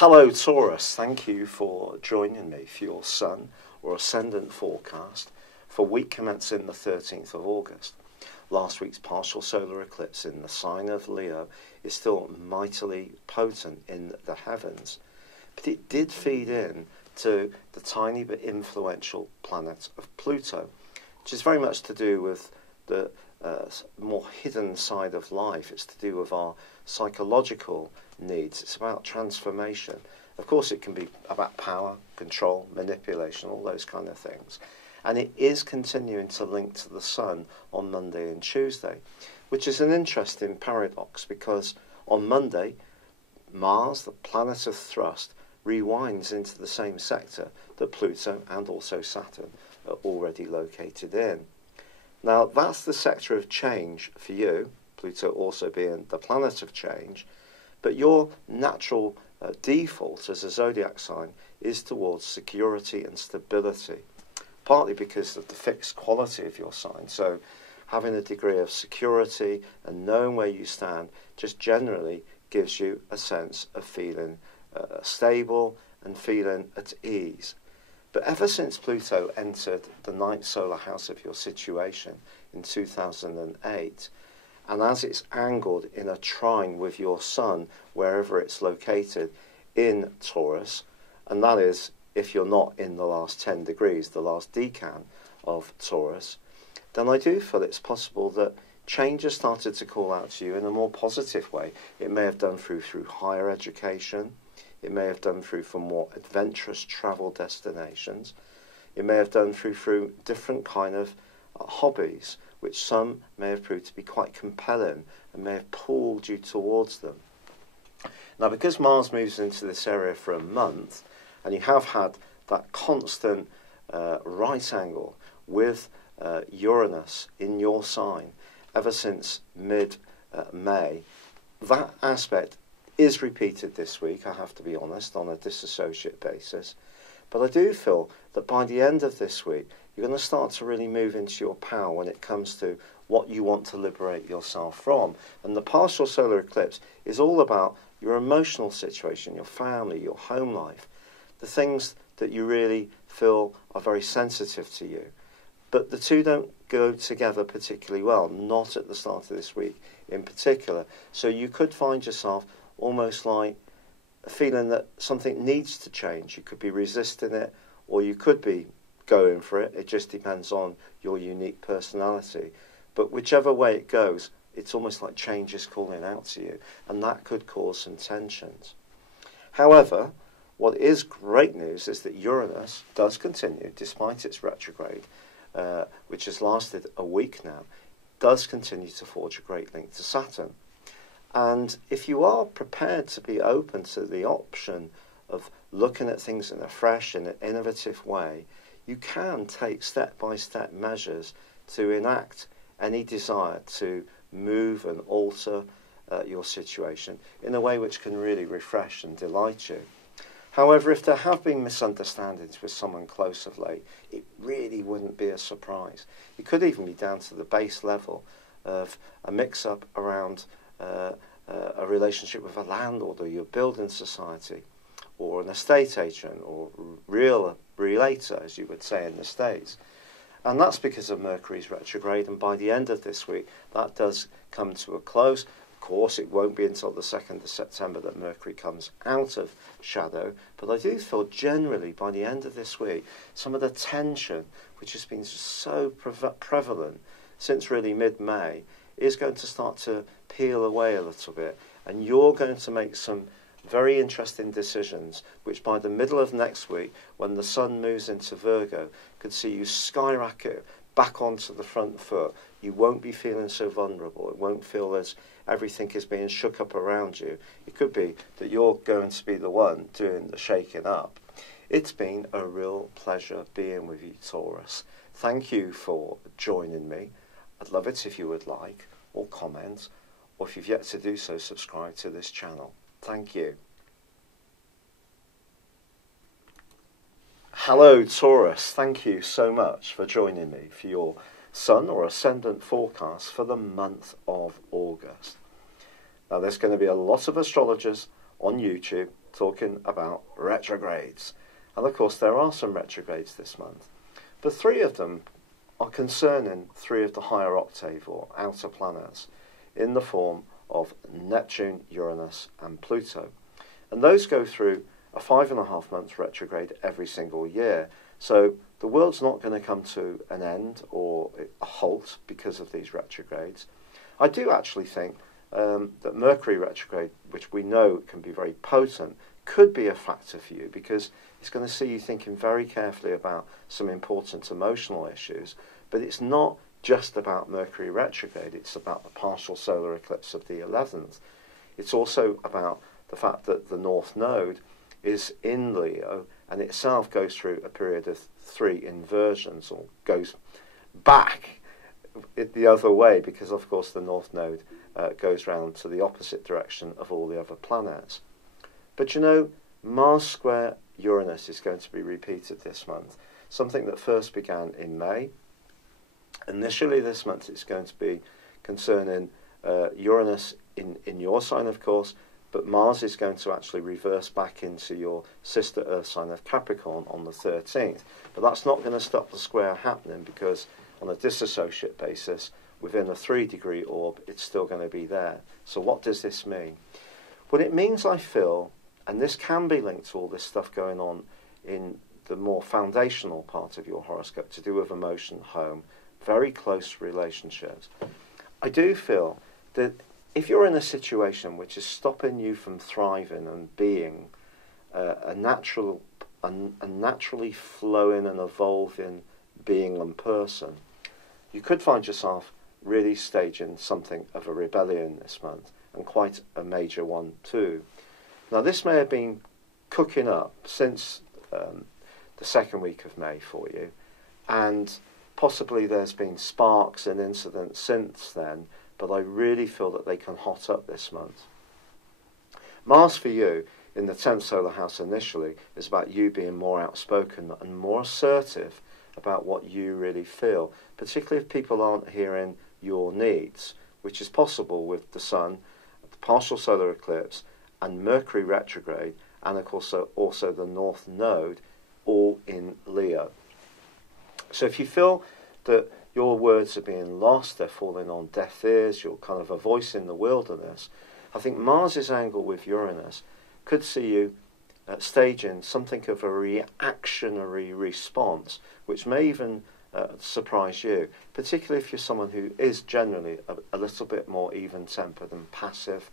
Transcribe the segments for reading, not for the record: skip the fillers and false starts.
Hello Taurus, thank you for joining me for your Sun or Ascendant forecast for week commencing the 13th of August. Last week's partial solar eclipse in the sign of Leo is still mightily potent in the heavens, but it did feed in to the tiny but influential planet of Pluto, which is very much to do with the more hidden side of life. It's to do with our psychological needs. It's about transformation. Of course, it can be about power, control, manipulation, all those kind of things. And it is continuing to link to the Sun on Monday and Tuesday, which is an interesting paradox because on Monday, Mars, the planet of thrust, rewinds into the same sector that Pluto and also Saturn are already located in. Now, that's the sector of change for you, Pluto also being the planet of change, but your natural default as a zodiac sign is towards security and stability, partly because of the fixed quality of your sign. So having a degree of security and knowing where you stand just generally gives you a sense of feeling stable and feeling at ease. But ever since Pluto entered the ninth solar house of your situation in 2008, and as it's angled in a trine with your Sun, wherever it's located in Taurus, and that is if you're not in the last 10 degrees, the last decan of Taurus, then I do feel it's possible that change has started to call out to you in a more positive way. It may have done through higher education. It may have done through for more adventurous travel destinations. It may have done through different kind of hobbies, which some may have proved to be quite compelling and may have pulled you towards them. Now, because Mars moves into this area for a month, and you have had that constant right angle with Uranus in your sign ever since mid-May, that aspect is repeated this week, I have to be honest, on a disassociate basis. But I do feel that by the end of this week, you're going to start to really move into your power when it comes to what you want to liberate yourself from. And the partial solar eclipse is all about your emotional situation, your family, your home life, the things that you really feel are very sensitive to you. But the two don't go together particularly well, not at the start of this week in particular. So you could find yourself almost like a feeling that something needs to change. You could be resisting it, or you could be going for it. It just depends on your unique personality. But whichever way it goes, it's almost like change is calling out to you, and that could cause some tensions. However, what is great news is that Uranus does continue, despite its retrograde, which has lasted a week now, does continue to forge a great link to Saturn. And if you are prepared to be open to the option of looking at things in a fresh and innovative way, you can take step-by-step measures to enact any desire to move and alter your situation in a way which can really refresh and delight you. However, if there have been misunderstandings with someone close of late, it really wouldn't be a surprise. It could even be down to the base level of a mix-up around a relationship with a landlord or your building society or an estate agent or real relator, as you would say in the States. And that's because of Mercury's retrograde, and by the end of this week that does come to a close. Of course, it won't be until the 2nd of September that Mercury comes out of shadow, but I do feel generally by the end of this week some of the tension which has been so prevalent since really mid-May is going to start to peel away a little bit, and you're going to make some very interesting decisions which by the middle of next week, when the Sun moves into Virgo, could see you skyrocket back onto the front foot. You won't be feeling so vulnerable. It won't feel as everything is being shook up around you. It could be that you're going to be the one doing the shaking up. It's been a real pleasure being with you, Taurus. Thank you for joining me. I'd love it if you would like or comment, or if you've yet to do so, subscribe to this channel. Thank you. Hello Taurus, thank you so much for joining me for your Sun or Ascendant forecast for the month of August. Now there's going to be a lot of astrologers on YouTube talking about retrogrades. And of course there are some retrogrades this month, but 3 of them are concerning 3 of the higher octave or outer planets in the form of Neptune, Uranus and Pluto. And those go through a 5.5 month retrograde every single year. So the world's not going to come to an end or a halt because of these retrogrades. I do actually think that Mercury retrograde, which we know can be very potent, could be a factor for you because it's going to see you thinking very carefully about some important emotional issues. But it's not just about Mercury retrograde, it's about the partial solar eclipse of the 11th. It's also about the fact that the North Node is in Leo and itself goes through a period of 3 inversions, or goes back the other way, because of course the North Node goes round to the opposite direction of all the other planets. But you know, Mars square Uranus is going to be repeated this month, something that first began in May. Initially this month it's going to be concerning Uranus in your sign, of course, but Mars is going to actually reverse back into your sister Earth sign of Capricorn on the 13th. But that's not going to stop the square happening, because on a disassociate basis, within a 3-degree orb, it's still going to be there. So what does this mean? Well, it means, I feel, and this can be linked to all this stuff going on in the more foundational part of your horoscope, to do with emotion, home, very close relationships. I do feel that if you're in a situation which is stopping you from thriving and being a naturally flowing and evolving being and person, you could find yourself really staging something of a rebellion this month, and quite a major one too. Now this may have been cooking up since the second week of May for you, and possibly there's been sparks and incidents since then, but I really feel that they can hot up this month. Mars for you in the 10th solar house initially is about you being more outspoken and more assertive about what you really feel, particularly if people aren't hearing your needs, which is possible with the Sun, the partial solar eclipse, and Mercury retrograde, and of course also the North Node, all in Leo. So if you feel that your words are being lost, they're falling on deaf ears, you're kind of a voice in the wilderness, I think Mars's angle with Uranus could see you staging something of a reactionary response, which may even surprise you, particularly if you're someone who is generally a little bit more even-tempered and passive.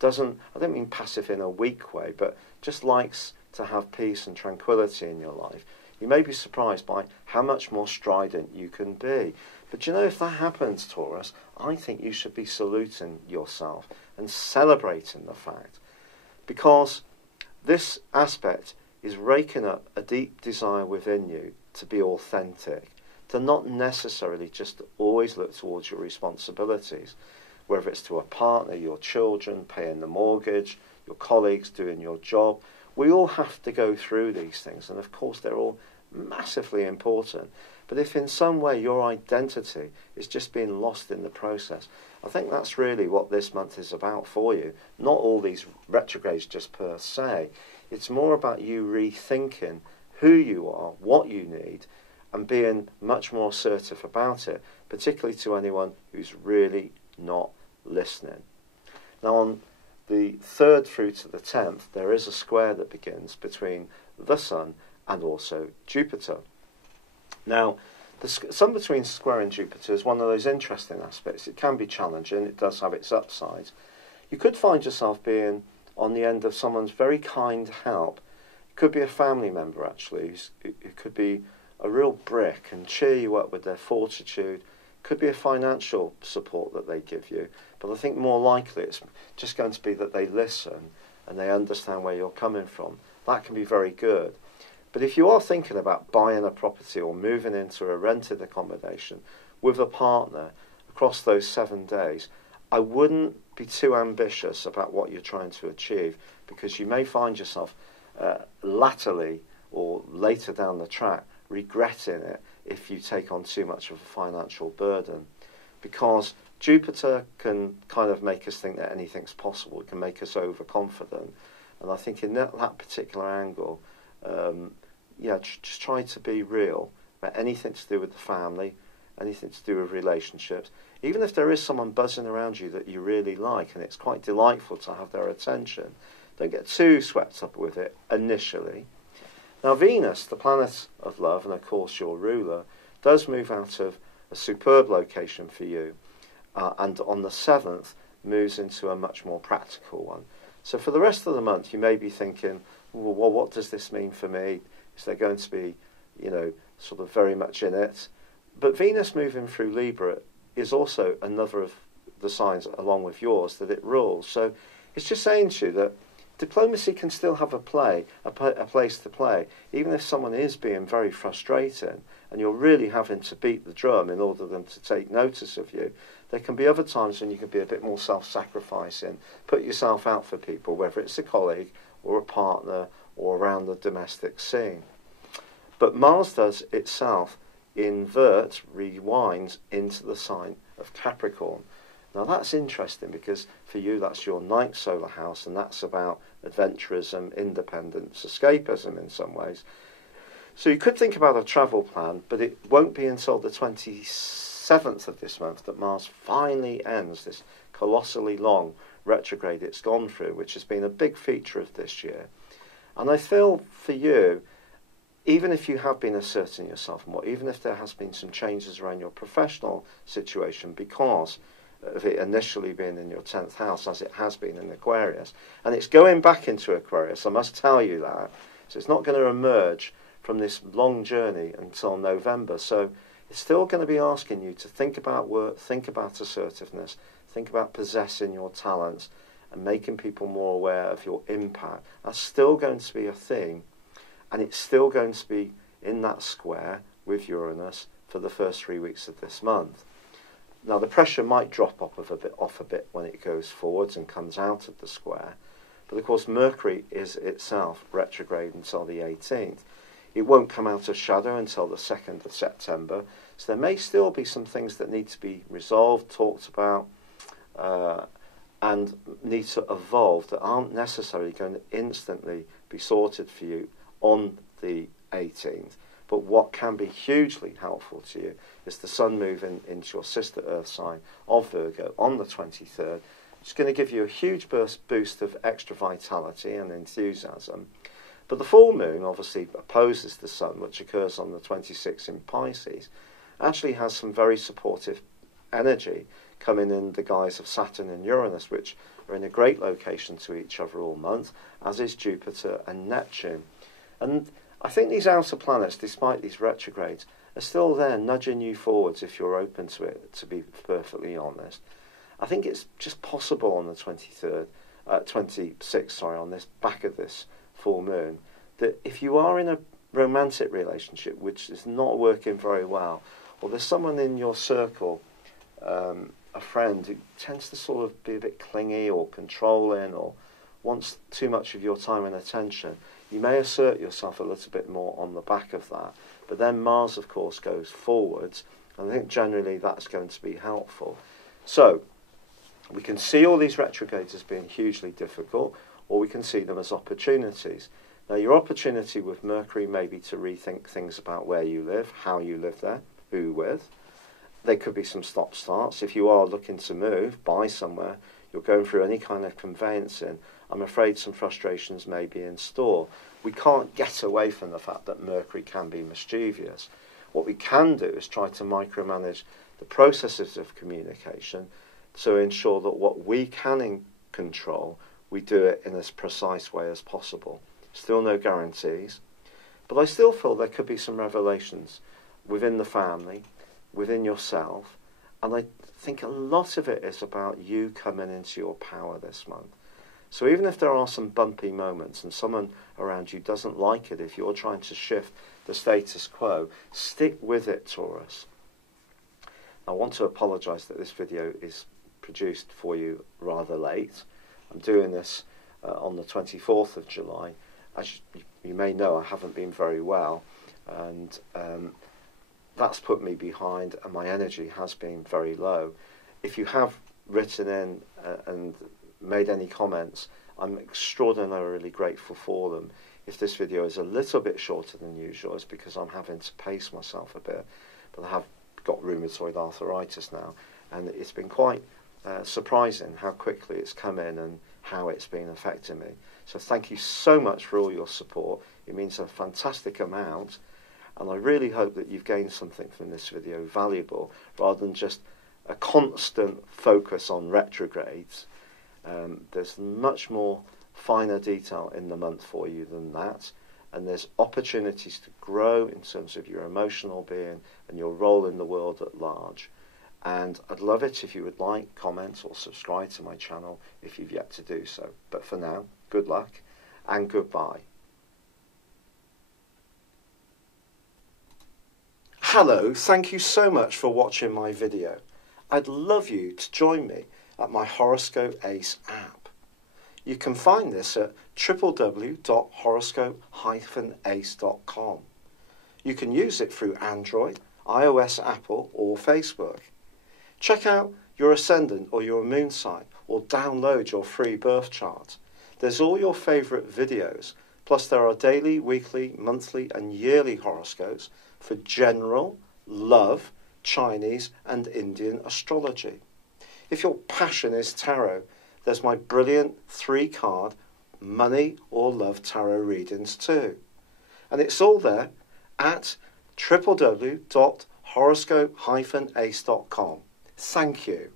I don't mean passive in a weak way, but just likes to have peace and tranquility in your life. You may be surprised by how much more strident you can be. But you know, if that happens, Taurus, I think you should be saluting yourself and celebrating the fact, because this aspect is raking up a deep desire within you to be authentic, to not necessarily just always look towards your responsibilities, whether it's to a partner, your children, paying the mortgage, your colleagues, doing your job. We all have to go through these things, and of course they're all massively important. But if in some way your identity is just being lost in the process, I think that's really what this month is about for you. Not all these retrogrades just per se. It's more about you rethinking who you are, what you need, and being much more assertive about it, particularly to anyone who's really not listening. Now on the 3rd through to the 10th, there is a square that begins between the Sun and also Jupiter. Now, the Sun between square and Jupiter is one of those interesting aspects. It can be challenging, it does have its upsides. You could find yourself being on the end of someone's very kind help. It could be a family member, actually. It could be a real brick and cheer you up with their fortitude. It could be a financial support that they give you. But I think more likely it's just going to be that they listen and they understand where you're coming from. That can be very good. But if you are thinking about buying a property or moving into a rented accommodation with a partner across those 7 days, I wouldn't be too ambitious about what you're trying to achieve, because you may find yourself latterly or later down the track regretting it if you take on too much of a financial burden. Because Jupiter can kind of make us think that anything's possible. It can make us overconfident. And I think in that particular angle, just try to be real about anything to do with the family, anything to do with relationships. Even if there is someone buzzing around you that you really like and it's quite delightful to have their attention, don't get too swept up with it initially. Now Venus, the planet of love, and of course your ruler, does move out of a superb location for you, and on the 7th moves into a much more practical one. So for the rest of the month you may be thinking, well, what does this mean for me? Is there going to be, sort of very much in it? But Venus moving through Libra is also another of the signs, along with yours, that it rules. So it's just saying to you that diplomacy can still have a place to play, even if someone is being very frustrating and you're really having to beat the drum in order for them to take notice of you. There can be other times when you can be a bit more self-sacrificing, put yourself out for people, whether it's a colleague or a partner or around the domestic scene. But Mars does itself rewinds into the sign of Capricorn. Now that's interesting because for you that's your 9th solar house, and that's about adventurism, independence, escapism in some ways. So you could think about a travel plan, but it won't be until the 27th of this month that Mars finally ends this colossally long retrograde it's gone through, which has been a big feature of this year. And I feel for you, even if you have been asserting yourself more, even if there has been some changes around your professional situation because of it initially being in your 10th house, as it has been in Aquarius, and it's going back into Aquarius, I must tell you that. So it's not going to emerge from this long journey until November. So it's still going to be asking you to think about work, think about assertiveness, think about possessing your talents and making people more aware of your impact. That's still going to be a thing, and it's still going to be in that square with Uranus for the first 3 weeks of this month. Now the pressure might drop off a bit when it goes forwards and comes out of the square, but of course Mercury is itself retrograde until the 18th. It won't come out of shadow until the 2nd of September, so there may still be some things that need to be resolved, talked about, and need to evolve that aren't necessarily going to instantly be sorted for you on the 18th. But what can be hugely helpful to you is the Sun moving into your sister Earth sign of Virgo on the 23rd. It's going to give you a huge boost of extra vitality and enthusiasm. But the full moon obviously opposes the Sun, which occurs on the 26th in Pisces, actually has some very supportive energy coming in the guise of Saturn and Uranus, which are in a great location to each other all month, as is Jupiter and Neptune. And I think these outer planets, despite these retrogrades, are still there nudging you forwards if you're open to it, to be perfectly honest. I think it's just possible on the 26th, on this back of this full moon, that if you are in a romantic relationship which is not working very well, or there's someone in your circle, a friend who tends to sort of be a bit clingy or controlling or wants too much of your time and attention, you may assert yourself a little bit more on the back of that. But then Mars, of course, goes forwards, and I think generally that's going to be helpful. So we can see all these retrogrades as being hugely difficult, or we can see them as opportunities. Now, your opportunity with Mercury may be to rethink things about where you live, how you live there, who with. There could be some stop-starts. If you are looking to move, buy somewhere, you're going through any kind of conveyancing, I'm afraid some frustrations may be in store. We can't get away from the fact that Mercury can be mischievous. What we can do is try to micromanage the processes of communication to ensure that what we can control, we do it in as precise way as possible. Still no guarantees, but I still feel there could be some revelations within the family, within yourself, and I think a lot of it is about you coming into your power this month. So even if there are some bumpy moments and someone around you doesn't like it, if you're trying to shift the status quo, stick with it, Taurus. I want to apologise that this video is produced for you rather late. I'm doing this on the 24th of July. As you may know, I haven't been very well, and that's put me behind, and my energy has been very low. If you have written in and made any comments, I'm extraordinarily grateful for them. If this video is a little bit shorter than usual, it's because I'm having to pace myself a bit. But I have got rheumatoid arthritis now, and it's been quite surprising how quickly it's come in and how it's been affecting me. So thank you so much for all your support. It means a fantastic amount, and I really hope that you've gained something from this video valuable, rather than just a constant focus on retrogrades. There's much more finer detail in the month for you than that, and there's opportunities to grow in terms of your emotional being and your role in the world at large. And I'd love it if you would like, comment or subscribe to my channel if you've yet to do so. But for now, good luck and goodbye. Hello, thank you so much for watching my video. I'd love you to join me at my Horoscope Ace app. You can find this at www.horoscope-ace.com. You can use it through Android, iOS, Apple or Facebook. Check out your ascendant or your moon sign, or download your free birth chart. There's all your favourite videos, plus there are daily, weekly, monthly and yearly horoscopes for general, love, Chinese and Indian astrology. If your passion is tarot, there's my brilliant 3-card money or love tarot readings too. And it's all there at www.horoscope-ace.com. Thank you.